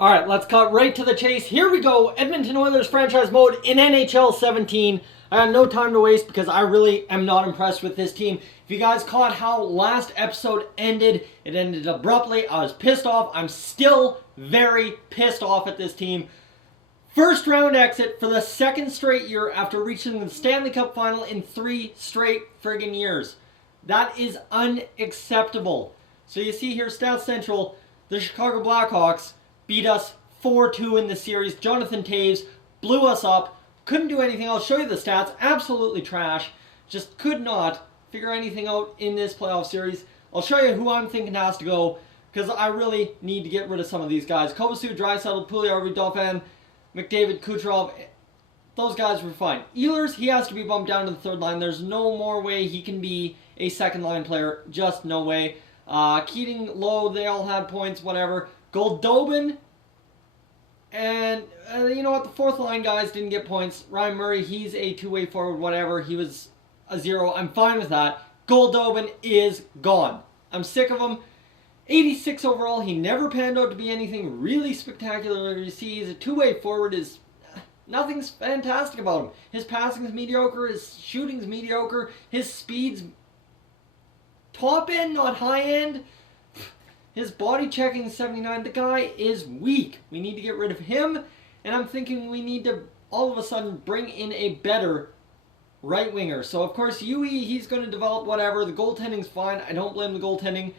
All right, let's cut right to the chase. Here we go. Edmonton Oilers Franchise Mode in NHL 17. I got no time to waste because I really am not impressed with this team. If you guys caught how last episode ended, it ended abruptly. I was pissed off. I'm still very pissed off at this team. First round exit for the second straight year after reaching the Stanley Cup final in 3 straight friggin' years. That is unacceptable. So you see here, Stats Central, the Chicago Blackhawks beat us 4-2 in the series. Jonathan Toews blew us up. Couldn't do anything. I'll show you the stats. Absolutely trash. Just could not figure anything out in this playoff series. I'll show you who I'm thinking has to go because I really need to get rid of some of these guys. Kovacic, Draisaitl, Puljujarvi, Dauphin, McDavid, Kucherov. Those guys were fine. Ehlers, he has to be bumped down to the third line. There's no more way he can be a second line player. Just no way. Keating, Lowe, they all had points, whatever. Goldobin, and you know what? The fourth line guys didn't get points. Ryan Murray, he's a two-way forward, whatever. He was a 0. I'm fine with that. Goldobin is gone. I'm sick of him. 86 overall. He never panned out to be anything really spectacular. You see, he's a two-way forward. Nothing's fantastic about him. His passing's mediocre. His shooting's mediocre. His speed's top end, not high end. His body checking is 79. The guy is weak. We need to get rid of him. And I'm thinking we need to all of a sudden bring in a better right winger. So of course Yui, he's going to develop whatever. The goaltending's fine. I don't blame the goaltending.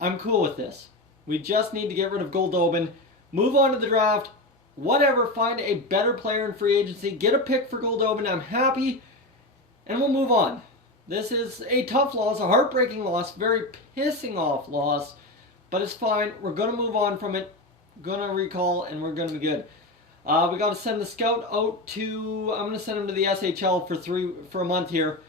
I'm cool with this. We just need to get rid of Goldobin. Move on to the draft. Whatever. Find a better player in free agency. Get a pick for Goldobin. I'm happy. And we'll move on. This is a tough loss. A heartbreaking loss. Very pissing off loss. But it's fine. We're going to move on from it. Going to recall, and we're going to be good. We got to send the scout out to... I'm going to send him to the SHL for a month here.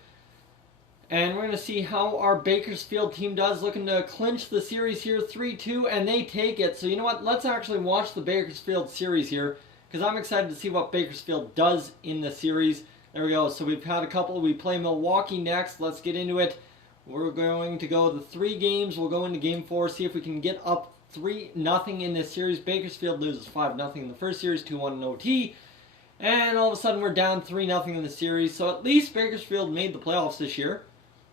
And we're going to see how our Bakersfield team does. Looking to clinch the series here, 3-2, and they take it. So you know what? Let's actually watch the Bakersfield series here. Because I'm excited to see what Bakersfield does in the series. There we go. So we've had a couple. We play Milwaukee next. Let's get into it. We're going to go the 3 games. We'll go into game 4, see if we can get up 3-0 in this series. Bakersfield loses 5-0 in the first series, 2-1 in OT. And all of a sudden we're down 3-0 in the series. So at least Bakersfield made the playoffs this year.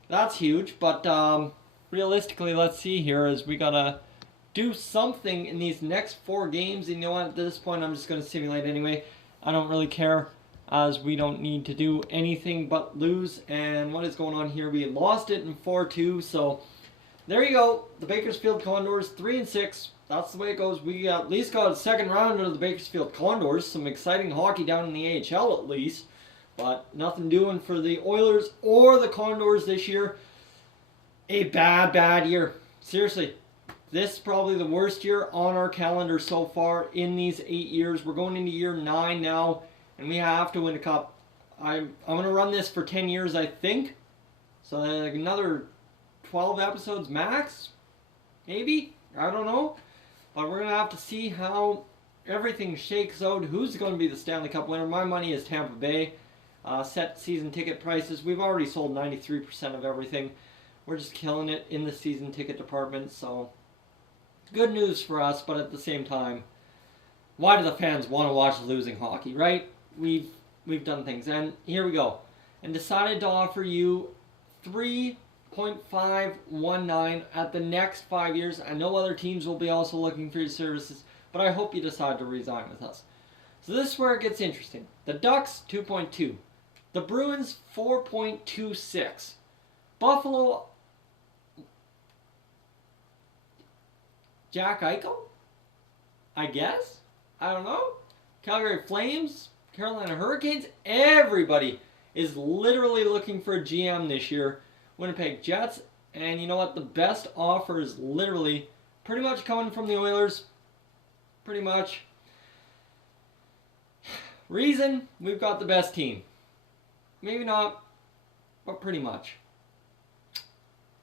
That's huge. But realistically, let's see here as we got to do something in these next 4 games. And you know what? At this point, I'm just going to simulate anyway. I don't really care, as we don't need to do anything but lose. And what is going on here? We lost it in 4-2. So there you go. The Bakersfield Condors, 3-6. That's the way it goes. We at least got a second round of the Bakersfield Condors. Some exciting hockey down in the AHL at least. But nothing doing for the Oilers or the Condors this year. A bad year. Seriously. This is probably the worst year on our calendar so far in these 8 years. We're going into year 9 now. And we have to win a cup. I'm going to run this for 10 years, I think. So like another 12 episodes max? Maybe? I don't know. But we're going to have to see how everything shakes out. Who's going to be the Stanley Cup winner? My money is Tampa Bay. Set season ticket prices. We've already sold 93% of everything. We're just killing it in the season ticket department. So good news for us, but at the same time, why do the fans want to watch losing hockey, right? We've done things, and here we go. And decided to offer you 3.519 at the next 5 years. I know other teams will be also looking for your services, but I hope you decide to resign with us. So this is where it gets interesting. The Ducks, 2.2. The Bruins, 4.26. Buffalo, Jack Eichel? I guess? I don't know. Calgary Flames, Carolina Hurricanes, everybody is literally looking for a GM this year. Winnipeg Jets, and you know what? The best offer is literally pretty much coming from the Oilers. Pretty much. Reason, we've got the best team. Maybe not, but pretty much.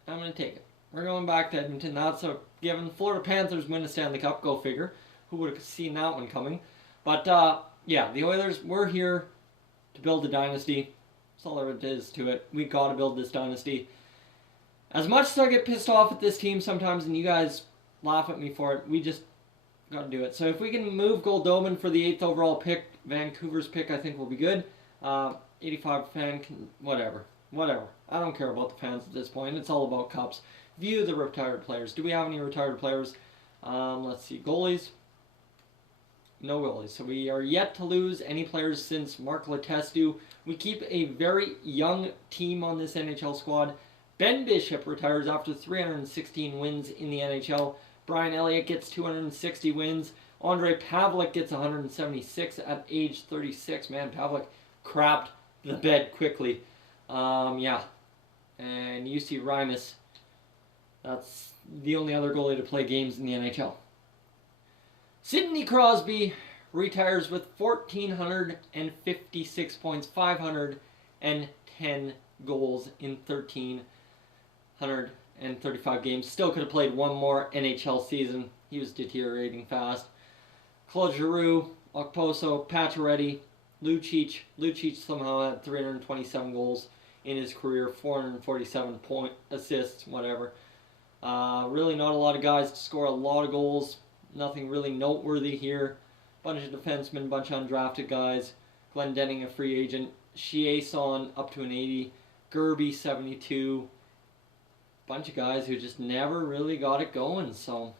I'm going to take it. We're going back to Edmonton. That's a given. Florida Panthers win the Stanley Cup. Go figure. Who would have seen that one coming? But, yeah, the Oilers, we're here to build a dynasty. That's all there is to it. We got to build this dynasty. As much as I get pissed off at this team sometimes, and you guys laugh at me for it, we just Got to do it. So if we can move Goldobin for the 8th overall pick, Vancouver's pick, I think will be good. 85 fan, whatever. I don't care about the fans at this point. It's all about cups. View the retired players. Do we have any retired players? Let's see. Goalies. No goalies. So we are yet to lose any players since Mark Letestu. We keep a very young team on this NHL squad. Ben Bishop retires after 316 wins in the NHL. Brian Elliott gets 260 wins. Andrei Pavlik gets 176 at age 36. Man, Pavlik crapped the bed quickly. Yeah. And UC Reimus, that's the only other goalie to play games in the NHL. Sidney Crosby retires with 1,456 points, 510 goals in 1,335 games. Still could have played one more NHL season. He was deteriorating fast. Claude Giroux, Okposo, Pacioretty, Lucic. Lucic somehow had 327 goals in his career, 447 assists, whatever. Really not a lot of guys to score a lot of goals. Nothing really noteworthy here. Bunch of defensemen, bunch of undrafted guys. Glenn Denning, a free agent. Chiasson up to an 80. Gerby, 72. Bunch of guys who just never really got it going. So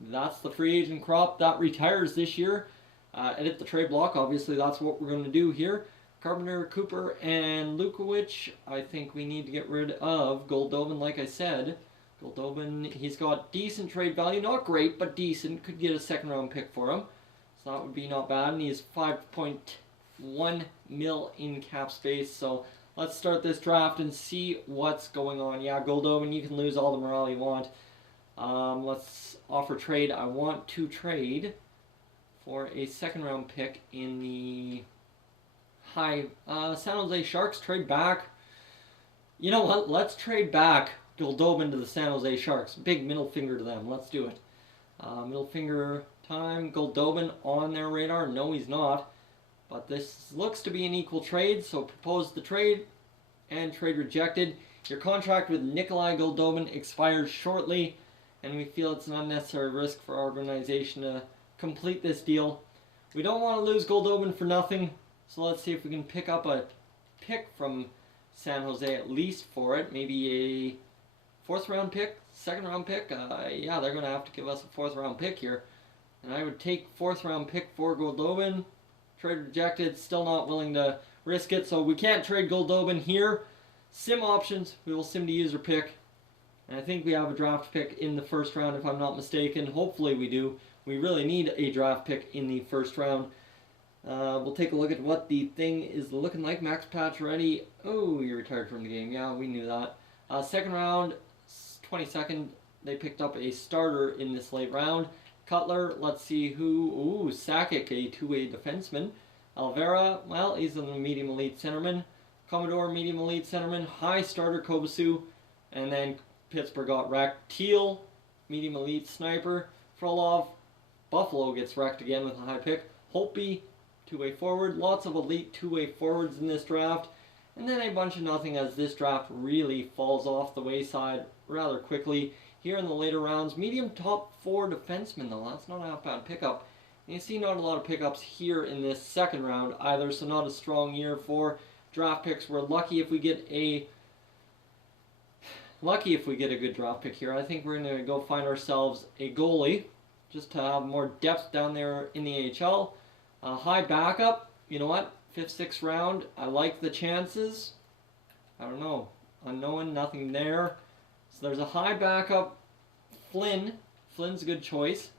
that's the free agent crop that retires this year. Edit the trade block. Obviously, that's what we're going to do here. Carpenter, Cooper, and Lukowicz. I think we need to get rid of Goldobin, like I said. Goldobin, he's got decent trade value. Not great, but decent. Could get a second-round pick for him. So that would be not bad. And he has 5.1 mil in cap space. So let's start this draft and see what's going on. Yeah, Goldobin, you can lose all the morale you want. Let's offer trade. I want to trade for a second-round pick in the high San Jose Sharks. Trade back. You know what? Let's trade back Goldobin to the San Jose Sharks. Big middle finger to them. Let's do it. Middle finger time. Goldobin on their radar. No, he's not. But this looks to be an equal trade, so propose the trade. And trade rejected. Your contract with Nikolai Goldobin expires shortly, and we feel it's an unnecessary risk for our organization to complete this deal. We don't want to lose Goldobin for nothing, so let's see if we can pick up a pick from San Jose at least for it. Maybe a 4th round pick, 2nd round pick. Yeah, they're going to have to give us a 4th round pick here. And I would take 4th round pick for Goldobin. Trade rejected, still not willing to risk it, so we can't trade Goldobin here. Sim options, we will sim to user pick. And I think we have a draft pick in the 1st round if I'm not mistaken. Hopefully we do. We really need a draft pick in the 1st round. We'll take a look at what the thing is looking like. Max Pacioretty, oh, he retired from the game. Yeah, we knew that. 2nd round, 22nd, they picked up a starter in this late round. Cutler, let's see who, ooh, Sakic, a two-way defenseman. Alvera, well, he's a medium elite centerman. Commodore, medium elite centerman. High starter, Kobasu. And then Pittsburgh got wrecked. Teal, medium elite sniper. Frolov, Buffalo gets wrecked again with a high pick. Holtby, two-way forward. Lots of elite two-way forwards in this draft. And then a bunch of nothing as this draft really falls off the wayside rather quickly. Here in the later rounds, medium top 4 defensemen though. That's not a bad pickup. And you see not a lot of pickups here in this 2nd round either, so not a strong year for draft picks. We're lucky if we get a good draft pick here. I think we're going to go find ourselves a goalie just to have more depth down there in the AHL. High backup, you know what? 5th, 6th round. I like the chances. I don't know. Unknown, nothing there. So there's a high backup. Flynn. Flynn's a good choice.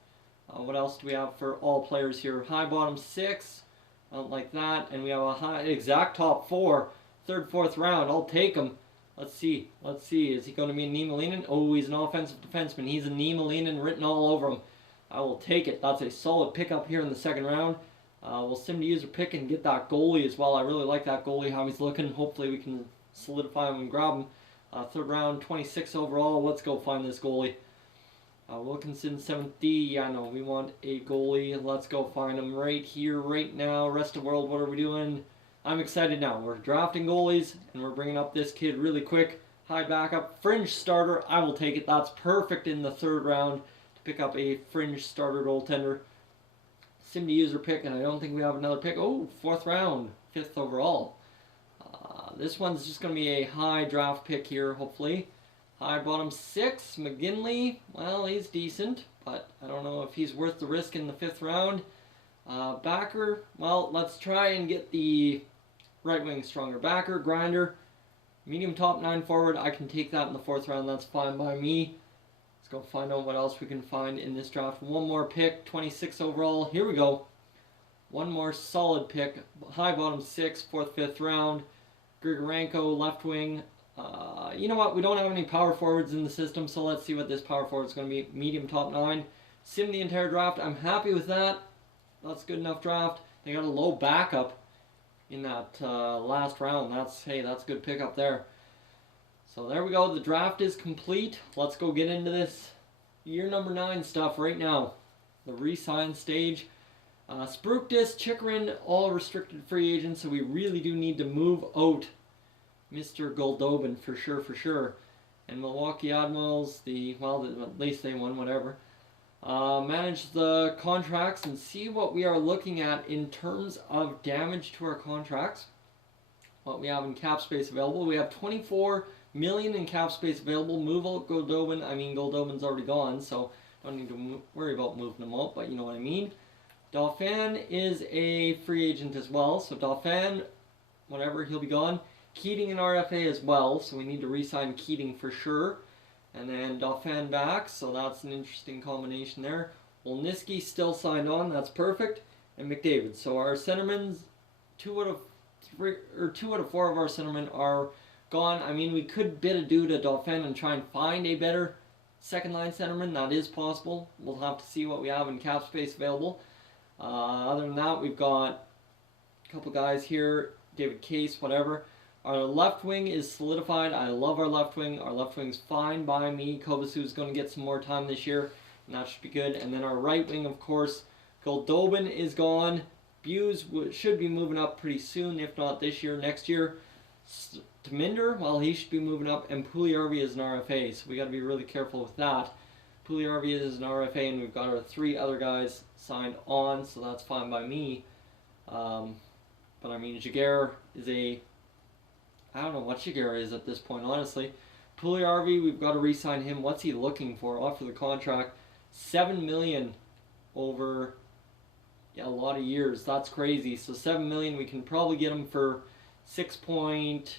What else do we have for all players here? High bottom 6. I don't like that. And we have a high exact top 4. 3rd, 4th round. I'll take him. Let's see. Let's see. Is he going to be a Niemelainen? Oh, he's an offensive defenseman. He's a Niemelainen written all over him. I will take it. That's a solid pickup here in the 2nd round. We'll sim to user pick and get that goalie as well. I really like that goalie, how he's looking. Hopefully we can solidify him and grab him. 3rd round, 26 overall. Let's go find this goalie. Wilkinson, 7th D. Yeah, no, we want a goalie. Let's go find him right here, right now. Rest of the world, what are we doing? I'm excited now. We're drafting goalies, and we're bringing up this kid really quick. High backup, fringe starter. I will take it. That's perfect in the 3rd round to pick up a fringe starter goaltender. sim to user pick, and I don't think we have another pick. Oh, 4th round, 5th overall. This one's just going to be a high draft pick here, hopefully. High bottom 6, McGinley. Well, he's decent, but I don't know if he's worth the risk in the 5th round. Backer, well, let's try and get the right wing stronger. Backer, grinder, medium top 9 forward. I can take that in the 4th round. That's fine by me. Let's go find out what else we can find in this draft. One more pick, 26 overall. Here we go. One more solid pick. High bottom 6, 4th, 5th round. Grigorenko, left wing. You know what? We don't have any power forwards in the system, so let's see what this power forward is going to be. Medium top 9. Sim the entire draft. I'm happy with that. That's a good enough draft. They got a low backup in that last round. That's a good pickup there. So there we go. The draft is complete. Let's go get into this year number 9 stuff right now. The re-sign stage. Spruktis, Chikrin, all restricted free agents, so we really do need to move out Mr. Goldobin for sure. And Milwaukee Admirals, at least they won, whatever. Manage the contracts and see what we are looking at in terms of damage to our contracts. What we have in cap space available. We have 24 million in cap space available. Move out Goldobin. I mean, Goldobin's already gone, so don't need to worry about moving him out, but you know what I mean. Dauphin is a free agent as well, so Dauphin, whatever, he'll be gone. Keating and RFA as well, so we need to re-sign Keating for sure. And then Dauphin back, so that's an interesting combination there. Olniski still signed on, that's perfect. And McDavid. So our centermen, 2 out of 4 of our centermen are gone. I mean, we could bid adieu to Dauphin and try and find a better second line centerman. That is possible. We'll have to see what we have in cap space available. Other than that, we've got a couple guys here, David Case, whatever. Our left wing is solidified. I love our left wing. Our left wing's fine by me. Kovacic is going to get some more time this year, and that should be good. And then our right wing, of course, Goldobin is gone. Buse should be moving up pretty soon, if not this year, next year. Taminder, well, he should be moving up, and Puljujarvi is an RFA, so we got to be really careful with that. Puljujarvi is an RFA, and we've got our 3 other guys signed on, so that's fine by me. But I mean, Jaguar is I don't know what Jaguar is at this point, honestly. Puljujarvi, we've got to re-sign him. What's he looking for? Offer the contract, $7 million over a lot of years. That's crazy. So $7 million, we can probably get him for 6.55.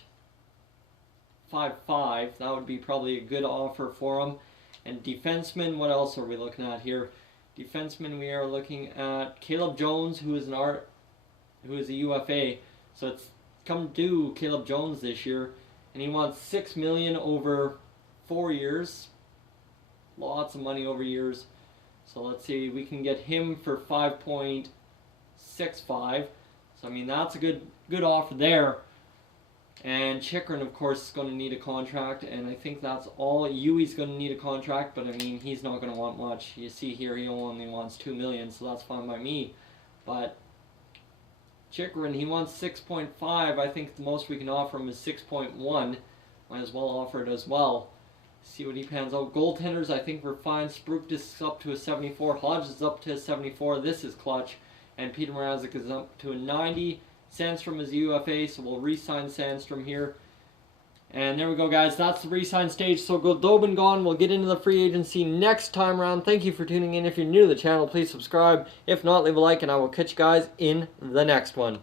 That would be probably a good offer for him. And defenseman, what else are we looking at here? Defenseman, we are looking at Caleb Jones, who is a UFA. So it's come due Caleb Jones this year, and he wants $6 million over 4 years. Lots of money over years. So let's see, we can get him for 5.65. So I mean, that's a good offer there. And Chikrin, of course, is going to need a contract, and I think that's all. Yui's going to need a contract, but I mean, he's not going to want much. You see here, he only wants $2 million, so that's fine by me. But Chikrin, he wants 6.5. I think the most we can offer him is 6.1. Might as well offer it as well. See what he pans out. Goaltenders, I think we're fine. Spruktis is up to a 74. Hodge is up to a 74. This is clutch. And Peter Mrazek is up to a 90. Sandstrom is a UFA, so we'll re-sign Sandstrom here. And there we go, guys. That's the re-sign stage. So Goldobin gone. We'll get into the free agency next time around. Thank you for tuning in. If you're new to the channel, please subscribe. If not, leave a like, and I will catch you guys in the next one.